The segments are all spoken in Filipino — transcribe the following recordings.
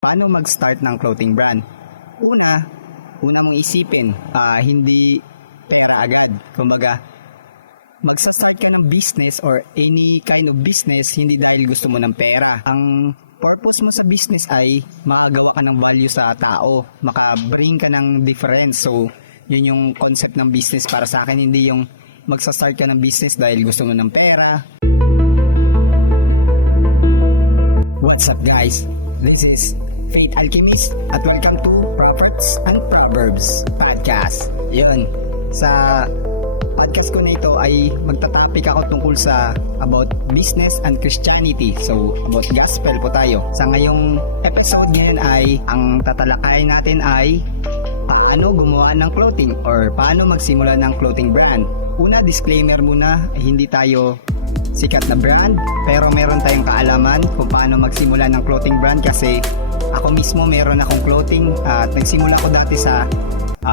Paano mag-start ng clothing brand? Una mong isipin, hindi pera agad. Kumbaga, magsa-start ka ng business or any kind of business hindi dahil gusto mo ng pera. Ang purpose mo sa business ay makagawa ka ng value sa tao, maka-bring ka ng difference. So, yun yung concept ng business para sa akin, hindi yung magsa-start ka ng business dahil gusto mo ng pera. What's up guys? This is Faith Alchemist at welcome to Proverbs and Proverbs Podcast. Yun, sa podcast ko na ito ay magta-topic ako tungkol sa about business and Christianity. So, about gospel po tayo. Sa ngayong episode ngayon ay, ang tatalakayin natin ay paano gumawa ng clothing or paano magsimula ng clothing brand. Una, disclaimer muna, hindi tayo sikat na brand, pero meron tayong kaalaman kung paano magsimula ng clothing brand kasi ako mismo meron akong clothing at nagsimula ko dati sa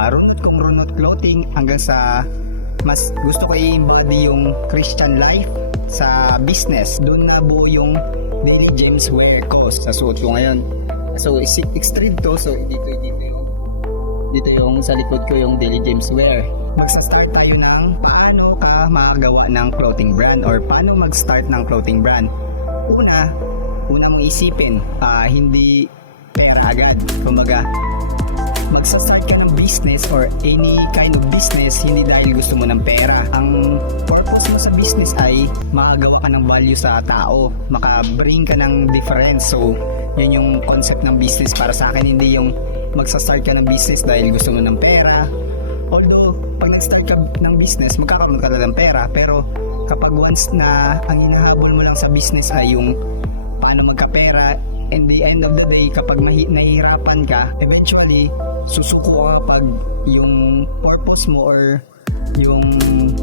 runot clothing hanggang sa mas gusto ko i-embody yung Christian life sa business. Doon na buo yung Daily James wear ko sa suot ko ngayon. So extreme to, so dito yung sa likod ko yung Daily James wear. Magsa-start tayo ng paano ka makagawa ng clothing brand or paano mag-start ng clothing brand. Una mong isipin, hindi pera agad. Kumbaga, magsa-start ka ng business or any kind of business hindi dahil gusto mo ng pera. Ang purpose mo sa business ay makagawa ka ng value sa tao, maka-bring ka ng difference. So, yun yung concept ng business para sa akin, hindi yung magsa-start ka ng business dahil gusto mo ng pera. Although, pag nag-start ka ng business, magkakaroon ka na ng pera. Pero, kapag once na ang hinahabol mo lang sa business ay yung paano magkapera, in the end of the day, kapag nahihirapan ka, eventually, susuko ka pag yung purpose mo or yung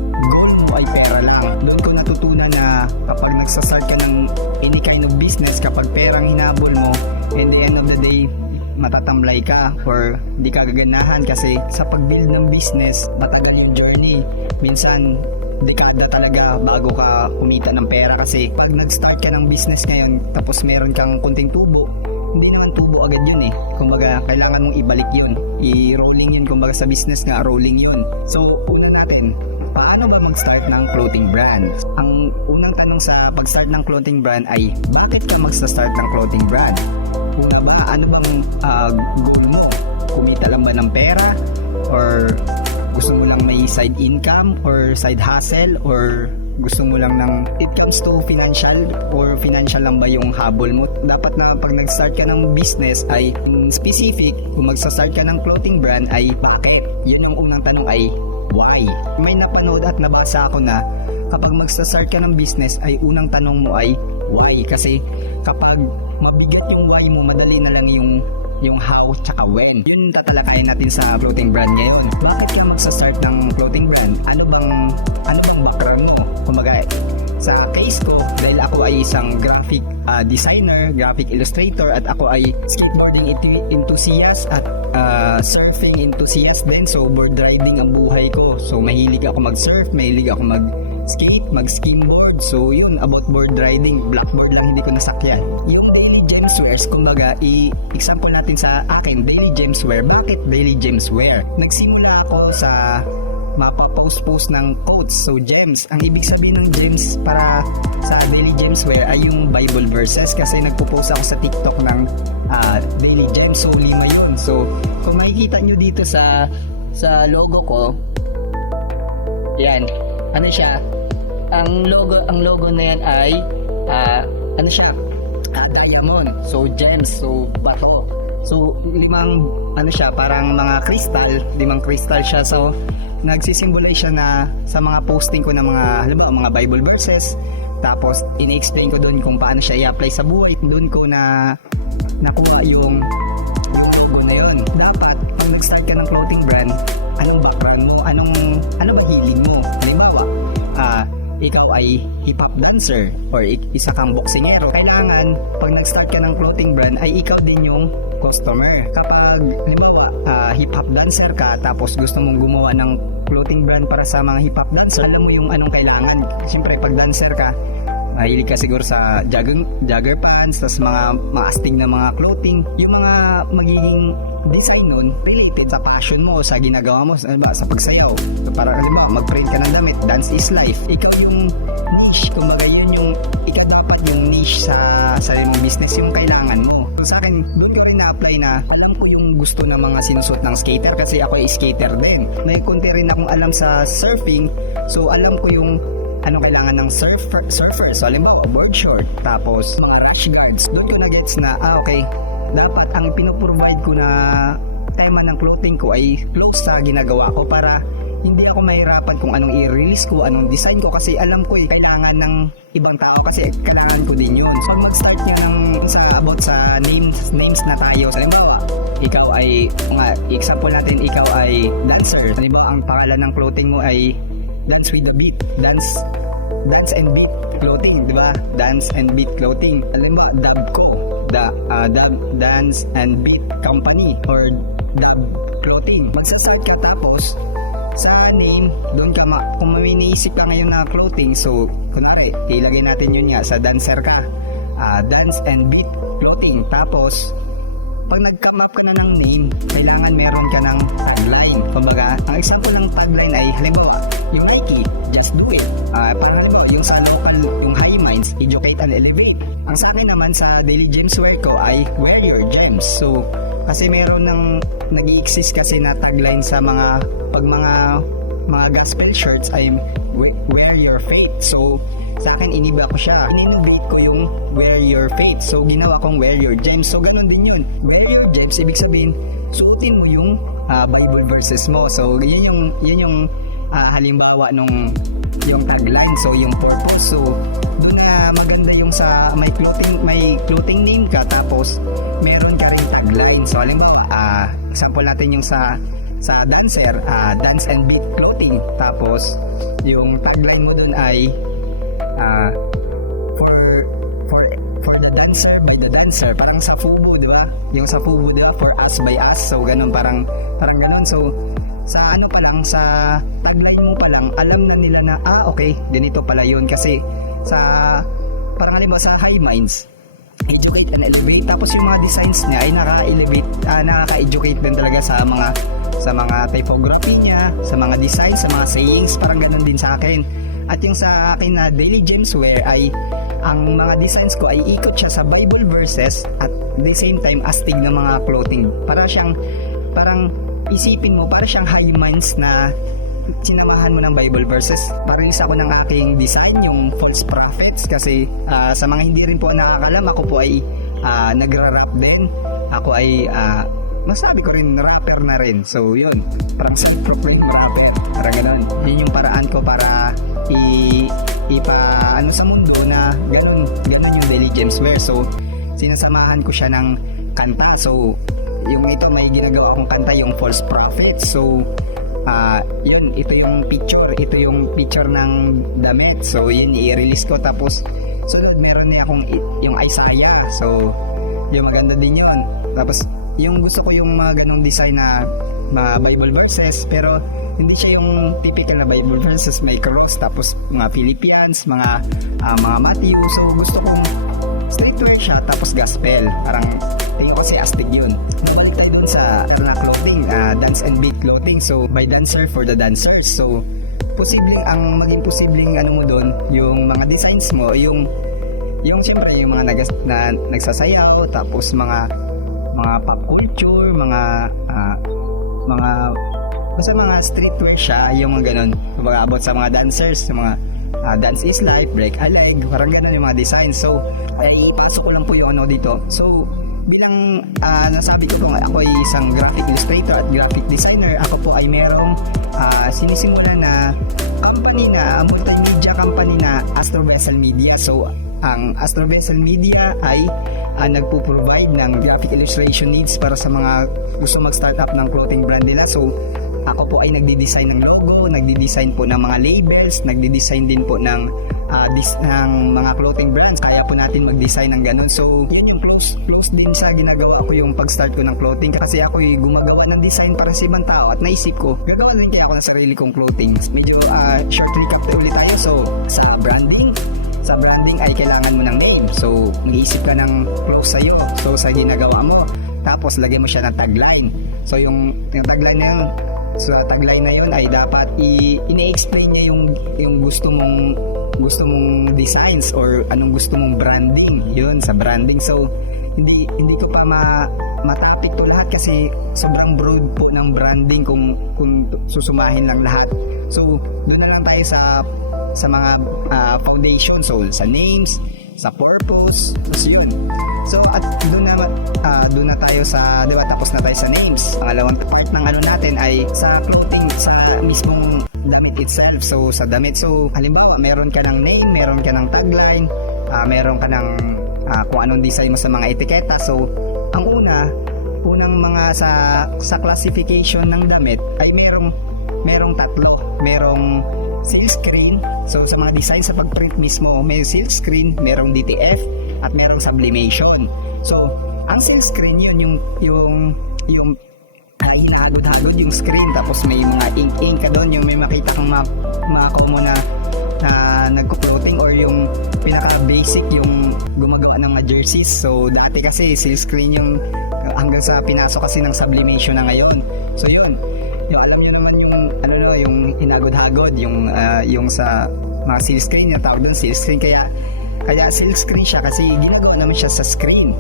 goal mo ay pera lang. Doon ko natutunan na kapag nagsastart ka ng any kind of business, kapag perang hinabol mo, in the end of the day, matatamlay ka or di ka gaganahan kasi sa pag-build ng business, matagal yung journey. Minsan, dekada talaga bago ka kumita ng pera kasi pag nag-start ka ng business ngayon tapos meron kang kunting tubo, hindi naman tubo agad yun eh. Kumbaga, kailangan mong ibalik yun. I-rolling yun, kumbaga sa business nga, rolling yun. So, una natin, paano ba mag-start ng clothing brand? Ang unang tanong sa pag-start ng clothing brand ay, bakit ka mag-start ng clothing brand? Una ba, ano bang goal mo? Kumita lang ba ng pera? Or gusto mo lang may side income or side hustle or gusto mo lang ng it comes to financial or financial lang ba yung habol mo? Dapat na pag nag-start ka ng business ay specific. Kung magsa-start ka ng clothing brand ay bakit? Yun yung unang tanong ay why? May napanood at nabasa ako na kapag magsa-start ka ng business ay unang tanong mo ay why? Kasi kapag mabigat yung why mo, madali na lang yung how tsaka when. Yun tatalakayin natin sa clothing brand ngayon. Bakit ka magsa-start ng clothing brand? Ano bang background mo? Kumbaga, sa case ko, dahil ako ay isang graphic designer, graphic illustrator, at ako ay skateboarding enthusiast at surfing enthusiast din. So, board riding ang buhay ko. So, mahilig ako mag-surf, mahilig ako mag-skate, mag-skimboard. So, yun, about board riding. Blackboard lang hindi ko nasakyan. Yung Daily James wears, kumbaga, example natin sa akin, Daily James wear. Bakit Daily James wear? Nagsimula ako sa mapapost ng quotes. So, gems. Ang ibig sabihin ng gems para sa Daily James wear ay yung Bible verses kasi nagpo-post ako sa TikTok ng Daily Gems. So, 5 yun. So, kung makikita nyo dito sa logo ko, yan. Ano siya? Ang logo na yan ay ano siya? Diamond. So, gems. So, bato. So, 5 ano siya, parang mga crystal, 5 crystal siya. So, nagsisimbolize siya na sa mga posting ko ng mga, halimbawa, mga Bible verses. Tapos, in-explain ko doon kung paano siya i-apply sa buhay. Doon ko na nakuha yung logo na yun. Dapat, pag nag-start ka ng clothing brand, anong background mo? Ano ba hiling mo? Halimbawa, ikaw ay hip-hop dancer or isa kang boksingero. Kailangan, pag nag-start ka ng clothing brand, ay ikaw din yung customer. Kapag, halimbawa, hip-hop dancer ka, tapos gusto mong gumawa ng clothing brand para sa mga hip-hop dancer, alam mo yung anong kailangan. Siyempre, pag dancer ka, mahilig ka siguro sa jogger pants, tas mga astig na mga clothing, yung mga magiging design nun related sa passion mo, sa ginagawa mo, sa pagsayaw. So, para halimbawa mag-print ka ng damit, dance is life, ikaw yung niche, kumbaga yun yung ikaw dapat yung niche sa sarili mong business, yung kailangan mo. So sa akin, doon ko rin na-apply na alam ko yung gusto ng mga sinusuot ng skater kasi ako ay skater din. May konti rin akong alam sa surfing, so alam ko yung anong kailangan ng surfer. So halimbawa, board short, tapos mga rash guards. Doon ko na-gets na, okay, dapat ang pinoprovide ko na tema ng clothing ko ay close sa ginagawa ko para hindi ako mahirapan kung anong i-release ko, anong design ko kasi alam ko kailangan ng ibang tao kasi kailangan ko din yun. So mag-start nyo about sa names na tayo. So, halimbawa, ikaw ay, example natin, ikaw ay dancer. Halimbawa, ang pangalan ng clothing mo ay Dance with the Beat. Dance and Beat clothing, di ba? Dance and Beat clothing. Halimbawa, Dabco. Dance and Beat Company or Dab Clothing. Magsasart ka tapos sa name, doon ka kung may naisip ka ngayon na clothing, so kunwari, ilagay natin yun nga sa dancer ka, Dance and Beat Clothing. Tapos pag nag-come up ka na ng name, kailangan meron ka ng tagline. Kumbaga, ang example ng tagline ay halimbawa, yung Nike, Just Do It. Para halimbawa, yung sa local, yung High Minds, Educate and Elevate. Ang sa akin naman sa daily gems wear ko ay Wear Your Gems. So kasi meron ng nag-i-exist kasi na tagline sa mga gospel shirts ay Wear Your Faith. So sa akin iniba ko siya, ininnovate ko yung Wear Your Faith, so ginawa kong Wear Your Gems. So ganun din yun, Wear Your Gems, ibig sabihin suotin mo yung Bible verses mo. So yun yung halimbawa nung yung tagline, so yung purpose. So doon na maganda yung sa may clothing name ka tapos meron ka ring tagline. So halimbawa, example natin yung sa dancer, Dance and Beat Clothing, tapos yung tagline mo doon ay for the dancer by the dancer, parang sa FUBU, di ba? Yung sa FUBU, di ba? For us by us. So ganun, parang ganun. So sa ano pa lang, sa tagline mo pa lang, alam na nila na okay, ganito pala yun. Kasi sa parang halimbawa sa High Minds, Educate and Elevate, tapos yung mga designs niya ay nakaka-educate din talaga sa mga typography niya, sa mga designs, sa mga sayings, parang ganun din sa akin. At yung sa akin na daily gems wear ay ang mga designs ko ay ikot siya sa Bible verses at the same time astig na mga clothing. Parang isipin mo, para siyang High Minds na sinamahan mo ng Bible verses. Parehas ako ng aking design, yung false prophets, kasi sa mga hindi rin po nakakalam, ako po ay nagra-rap din. Ako ay masabi ko rin rapper na rin. So yun, parang self-proclaimed rapper, parang ganun. Yun yung paraan ko para ano sa mundo na ganun yung daily gems wear. So sinasamahan ko siya ng kanta. So yung ito, may ginagawa akong kanta, yung false prophets. So yun, ito yung picture ng damit. So yun, i-release ko. Tapos sunod, meron niya akong yung Isaiah. So yung maganda din yun. Tapos yung gusto ko yung mga ganong design na mga Bible verses, pero hindi siya yung typical na Bible verses, may cross, tapos mga Philippians, mga Matthew. So gusto kong streetwear siya, tapos gospel. Parang tingin ko kasi astig yun. Nabalik tayo dun sa clothing, Dance and Beat Clothing. So by dancer for the dancers. So maging posibleng ano mo dun, yung mga designs mo, yung siyempre yung mga nagsasayaw, tapos mga pop culture, basta mga streetwear siya, yung mga ganun. Kumbaga about sa mga dancers, sa mga dance is life, break a leg, parang ganun yung mga design. So ipasok ko lang po yung ano dito. So bilang nasabi ko po, ako ay isang graphic illustrator at graphic designer. Ako po ay merong sinisimulan na company, na multimedia company na Astro Vessel Media. So ang Astro Vessel Media ay nagpo-provide ng graphic illustration needs para sa mga gusto mag-start up ng clothing brand nila. So ako po ay nagdi-design ng logo, nagdi-design po ng mga labels, nagdi-design din po ng mga clothing brands. Kaya po natin mag-design ng ganun. So yun yung close din sa ginagawa ko, yung pag-start ko ng clothing, kasi ako ay gumagawa ng design para sa ibang tao at naisip ko, gagawa din kaya ako ng sarili kong clothing. Medyo short recap ulit tayo. So sa branding, sa branding ay kailangan mo ng name. So, mag-iisip ka ng close sa'yo. So, sa ginagawa mo. Tapos, lagyan mo siya ng tagline. So, yung tagline na yun, sa tagline na yun ay dapat ini-explain niya yung gusto mong designs or anong gusto mong branding. Yun, sa branding. So, hindi ko pa matapik to lahat kasi sobrang broad po ng branding kung susumahin lang lahat. So, doon na lang tayo sa mga foundation. So, sa names, sa purpose, tapos yun. So, at doon na tayo sa, di ba, tapos na tayo sa names. Pangalawang part ng natin ay sa clothing, sa mismong damit itself. So, sa damit, so, halimbawa, meron ka ng name, meron ka ng tagline, meron ka ng kung anong design mo sa mga etiketa. So, ang unang mga sa classification ng damit ay merong tatlo. Merong silk screen. So, sa mga design sa pagprint mismo, may silk screen, merong DTF, at merong sublimation. So, ang silk screen yun, yung hinahagod-hagod yung screen, tapos may mga ink-ink ka doon, yung may makita kang mga common na nagko-clothing or yung pinaka-basic yung gumagawa ng mga jerseys. So, dati kasi silk screen yung hanggang sa pinasok kasi ng sublimation na ngayon. So, yun. Yung alam niyo naman yung hinagod-hagod, yung sa mga silk screen, yung tawag doon silk screen. Kaya silk screen siya kasi ginagawa naman siya sa screen.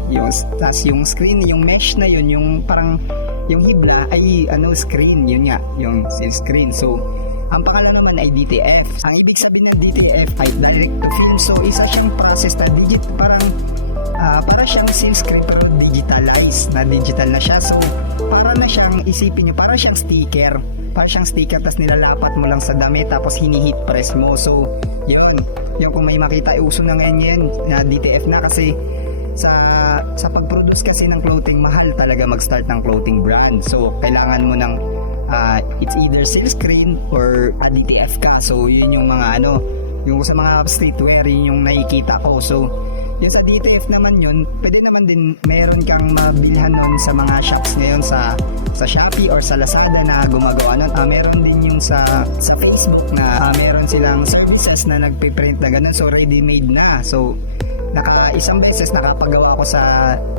Tas yung screen, yung mesh na yun, yung parang yung hibla ay screen, yun nga, yung silk screen. So, ang pangalan naman ay DTF. Ang ibig sabihin ng DTF ay direct to film. So, isa siyang process na para siyang silk screen pero digital na siya. So, para na siyang, isipin nyo, para siyang sticker. Tapos nilalapat mo lang sa damit tapos hinihit press mo. So, yun. Yung kung may makita, uso na ngayon na DTF na kasi sa pag-produce kasi ng clothing, mahal talaga mag-start ng clothing brand. So, kailangan mo ng it's either silk screen or DTF ka. So, yun yung mga yung sa mga streetwear, yun yung nakikita ko. So, yun sa DTF naman yun, pwede naman din meron kang mabilhan nun sa mga shops ngayon sa Shopee or sa Lazada na gumagawa nun. Meron din yung sa Facebook na meron silang services na nagpiprint na ganun. So, ready-made na. So, isang beses nakapagawa ako sa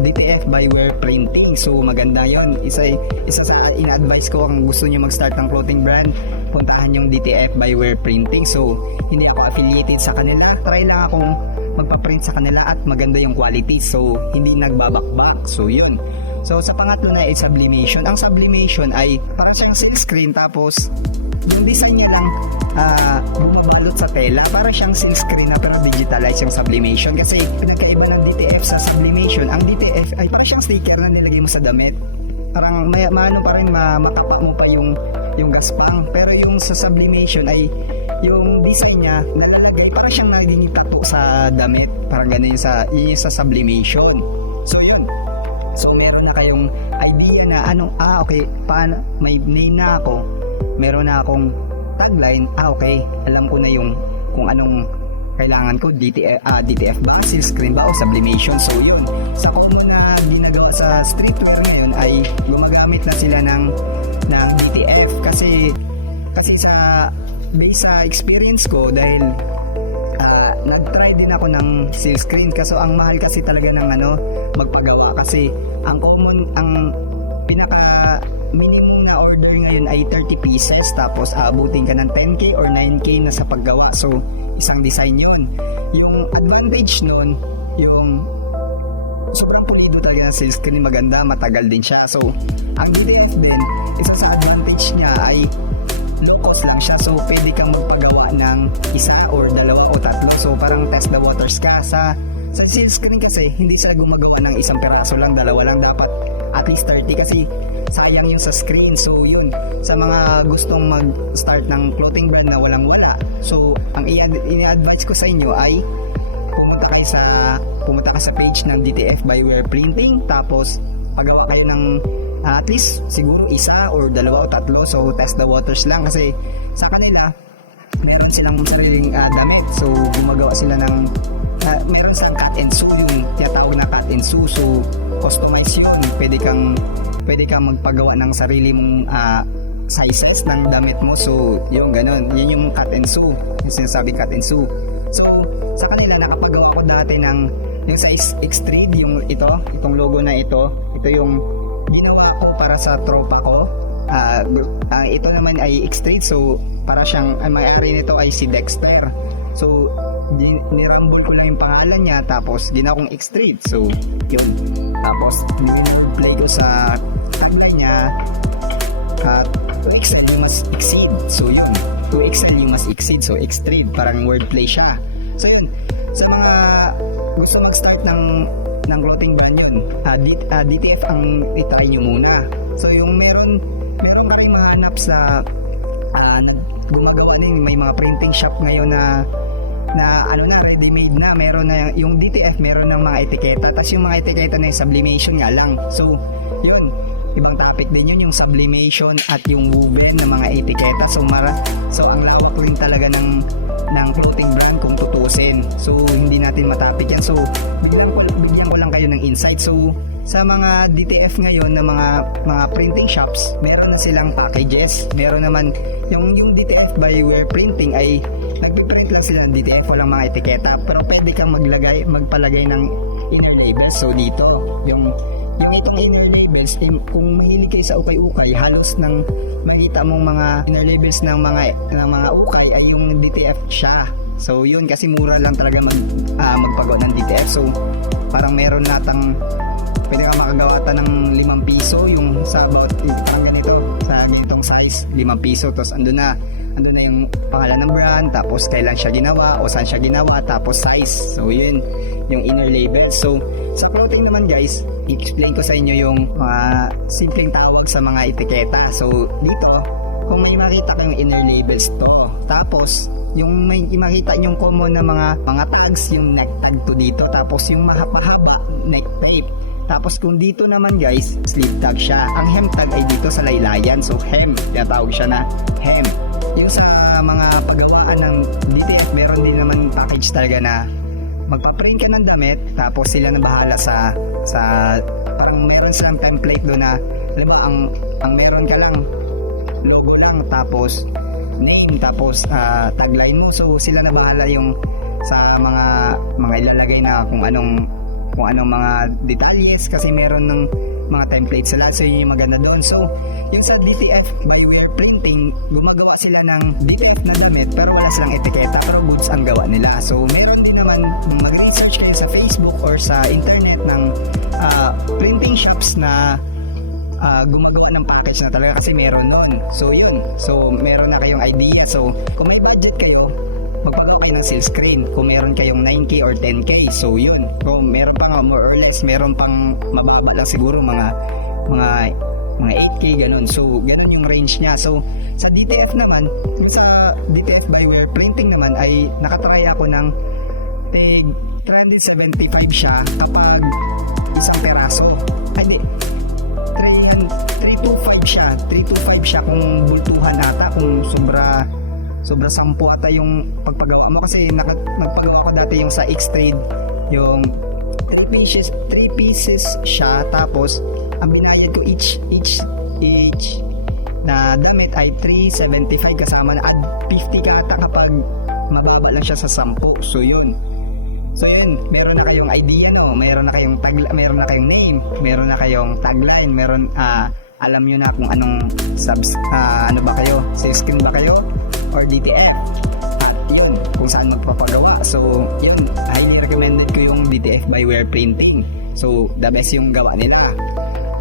DTF by Wear Printing. So, maganda yon. Isa sa ina-advise ko kung gusto nyo mag-start ng clothing brand, puntahan yung DTF by Wear Printing. So, hindi ako affiliated sa kanila. Try lang akong magpa-print sa kanila at maganda yung quality. So, hindi nagbabakbak. So, yun. So, sa pangatlo na ay sublimation. Ang sublimation ay para siyang silk screen tapos yung design niya lang bumabalot sa tela. Para siyang silk screen na pero digitalize yung sublimation. Kasi pinagkaiba ng DTF sa sublimation, ang DTF ay para siyang sticker na nilagay mo sa damit. Parang maano pa rin, makapa mo pa yung gaspang. Pero yung sa sublimation ay yung design niya nalalagay para siyang naging tattoo sa damit. Parang ganun yun sa sublimation. So yun. So meron na kayong idea na okay, paano, may name na ako, meron na akong tagline, okay, alam ko na yung kung anong kailangan ko, DTF ba, silk screen ba o sublimation. So yun, sa common na ginagawa sa streetwear ngayon ay gumagamit na sila ng DTF kasi based sa experience ko, dahil nag-try din ako ng silk screen kaso ang mahal kasi talaga ng magpagawa kasi ang pinaka minimum na order ngayon ay 30 pieces tapos aabutin ka ng 10k or 9k na sa paggawa. So, isang design yon. Yung advantage nun, yung sobrang pulido talaga ng silk screen, maganda, matagal din siya. So, ang DTF din, isa sa advantage niya ay low cost lang siya. So, pwede kang magpagawa ng isa or dalawa o tatlo. So, parang test the waters ka. Sa silk screen kasi, hindi sila gumagawa ng isang peraso lang, dalawa lang. Dapat at least 30 kasi sayang yung sa screen. So, yun. Sa mga gustong mag-start ng clothing brand na walang-wala. So, ang i-advise ko sa inyo ay pumunta ka sa page ng DTF by Wear Printing. Tapos, pagawa kayo ng at least siguro isa or dalawa o tatlo. So, test the waters lang kasi sa kanila meron silang sariling damit. So, gumagawa sila ng meron silang cut and sew, yung tinatawag na cut and sew. So, customize yun. Pwede kang magpagawa ng sarili mong sizes ng damit mo. So, yung ganun. Yun yung cut and sew. Yung sinasabing cut and sew. So, sa kanila nakapagawa ko dati ng yung sa Xtrade, itong logo na ito yung ginawa ko para sa tropa ko. Ito naman ay Xtrade, so para siyang ang may-ari nito ay si Dexter. So nirambol ko lang yung pangalan niya, tapos ginawa kong Xtrade. So yun, tapos play ko sa tagline niya, to excel you must exceed. So yun, to excel you must exceed. So Xtrade, parang wordplay siya. So yun, sa mga gusto mag-start ng clothing brand yun, DTF ang itry nyo muna. So yung meron ka rin mahanap sa gumagawa din, may mga printing shop ngayon na ready-made na, meron na yung DTF, meron ng mga etiketa, tapos yung mga etiketa na yung sublimation nga lang. So yun, ibang topic din yun, yung sublimation at yung woven ng mga etiketa. So ang lawak rin talaga ng clothing brand kung tutusin. So hindi natin matapik yan. So bigyan ko lang kayo ng insight. So sa mga DTF ngayon na mga printing shops, meron na silang packages. Meron naman yung DTF by Wear Printing ay nagpiprint lang sila ng DTF, walang mga etiketa, pero pwede kang magpalagay ng inner labels. So dito yung itong inner labels, kung mahilig kayo sa ukay-ukay, halos nang makita mong mga inner labels ng mga ukay ay yung DTF siya. So yun, kasi mura lang talaga magpagawa ng DTF. So parang meron natang pwede ka makagawa ng 5 piso yung sa about parang ganito, sa ganitong size, 5 piso, tapos andun na yung pangalan ng brand, tapos kailan siya ginawa o saan siya ginawa, tapos size. So yun yung inner label. So sa clothing naman guys, i-explain ko sa inyo yung mga simpleng tawag sa mga etiketa. So dito, kung may makita kayong inner labels to, tapos yung may makita yung common na mga tags, yung neck tag to dito, tapos yung mahaba neck tape. Tapos kung dito naman guys, sleeve tag siya. Ang hem tag ay dito sa laylayan. So hem, tinatawag siya na hem. Yung sa mga paggawaan ng DTF, meron din naman package talaga na magpa-print ka ng damit, tapos sila na bahala sa parang meron silang template doon na halimbawa ang meron ka lang logo lang, tapos name, tapos tagline mo. So sila na bahala yung sa mga ilalagay na kung anong mga detalles, kasi meron ng mga templates sila. So yun yung maganda doon. So yung sa DTF by Wear Printing, gumagawa sila ng DTF na damit pero wala silang etiketa, pero goods ang gawa nila. So meron din naman, mag-research kayo sa Facebook or sa internet ng printing shops na gumagawa ng package na talaga, kasi meron nun. So yun, so meron na kayong idea. So kung may budget kayo, magpagawa kayo ng silk screen kung meron kayong 9K or 10K. So yun, kung meron pang more or less, meron pang mababa lang siguro mga 8K ganun. So ganun yung range niya. So sa DTF naman, sa DTF by Wear Printing naman ay nakatry ako ng 375 siya kapag isang peraso. Ay di, 325 siya kung bultuhan ata, kung sobra 10 ata yung pagpagawa mo, kasi nagpagawa ko dati yung sa Xtrade, yung 3 pieces siya, tapos ang binayad ko each na damit ay 375 kasama na add 50 ka ata kapag mababa lang siya sa 10. So yun, meron na kayong idea, no? Meron na kayong meron na kayong name, meron na kayong tagline, meron alam nyo na kung anong ano ba kayo, silk screen ba kayo or DTF, at yun, kung saan magpapagawa. So yun, highly recommended ko yung DTF by Wear Printing. So the best yung gawa nila.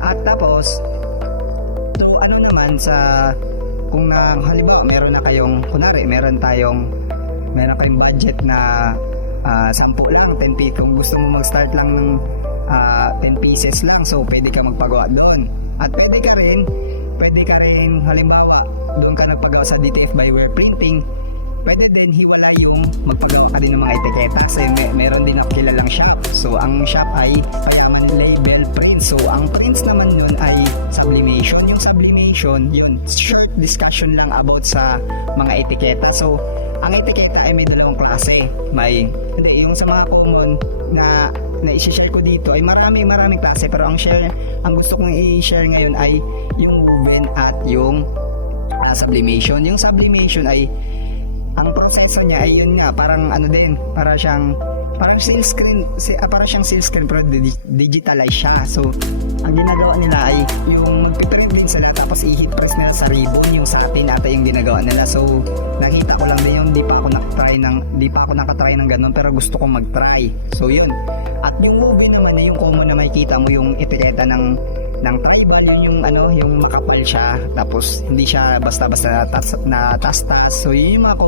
At tapos, so ano naman sa kung halimbawa meron na kayong, kunwari meron kayong budget na 10 lang, 10 pieces, kung gusto mo mag-start lang ng 10 pieces lang, so pwede ka magpagawa doon. At pwede ka rin halimbawa doon ka nagpagawa sa DTF by Wear Printing, pwede din hiwala yung magpagawa ka din ng mga etiketa, kasi meron din ako kilalang shop. So ang shop ay Payaman Label Prints. So ang prints naman nun ay sublimation. Yung sublimation, yun, short discussion lang about sa mga etiketa. So ang etiketa ay may dalawang klase. Yung sa mga common na i-share ko dito ay maraming klase, pero ang gusto kong i-share ngayon ay yung woven at yung sublimation. Yung sublimation ay ang proseso niya ay yun nga, parang ano din, parang sales screen pero digitalize siya. So ang ginagawa nila ay yung magpiprint din sila tapos i-heat press nila sa ribbon, yung satin ata yung ginagawa nila. So nakita ko lang din yun, di pa ako nakatry ng ganun, pero gusto kong mag-try. So yun. At yung movie naman ay yung common na makikita mo yung etiketa ng tribal, yun yung yung makapal siya, tapos hindi siya basta-basta na tas-tas. So yun yung mga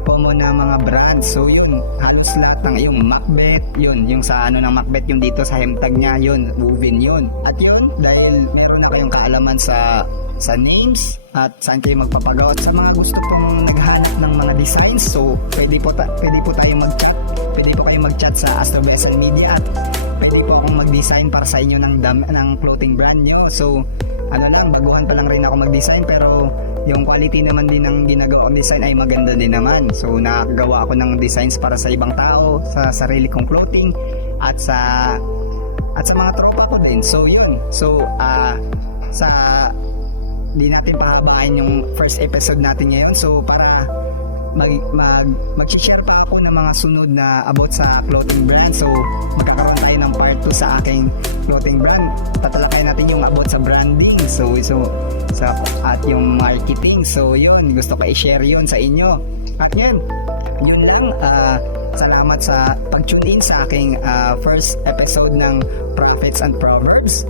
common na mga brands. So yun, halos lahat ng yung Macbeth, yun yung sa ng Macbeth, yung dito sa hemtag niya, yun Woven yun. At yun, dahil meron na kayong kaalaman sa names at saan kayo magpapagawa, at sa mga gusto pong naghahanap ng mga designs, so pwede po tayong mag-chat. Pwede po kayong mag-chat sa Astro Vessel Media at pwede po akong mag-design para sa inyo ng clothing brand nyo. So baguhan pa lang rin ako mag-design, pero yung quality naman din ng ginagawa kong design ay maganda din naman. So nakagawa ako ng designs para sa ibang tao, sa sarili kong clothing at sa mga tropa ko din. So yun. So di natin pahabain yung first episode natin ngayon. So para mag-share pa ako ng mga sunod na about sa clothing brand. So magkakaroon tayo ng part 2 sa aking clothing brand. Tatalakayin natin yung about sa branding. So at yung marketing. So yun, gusto ko i-share yun sa inyo. At yun lang. Salamat sa pag-tune in sa aking first episode ng Prophets and Proverbs.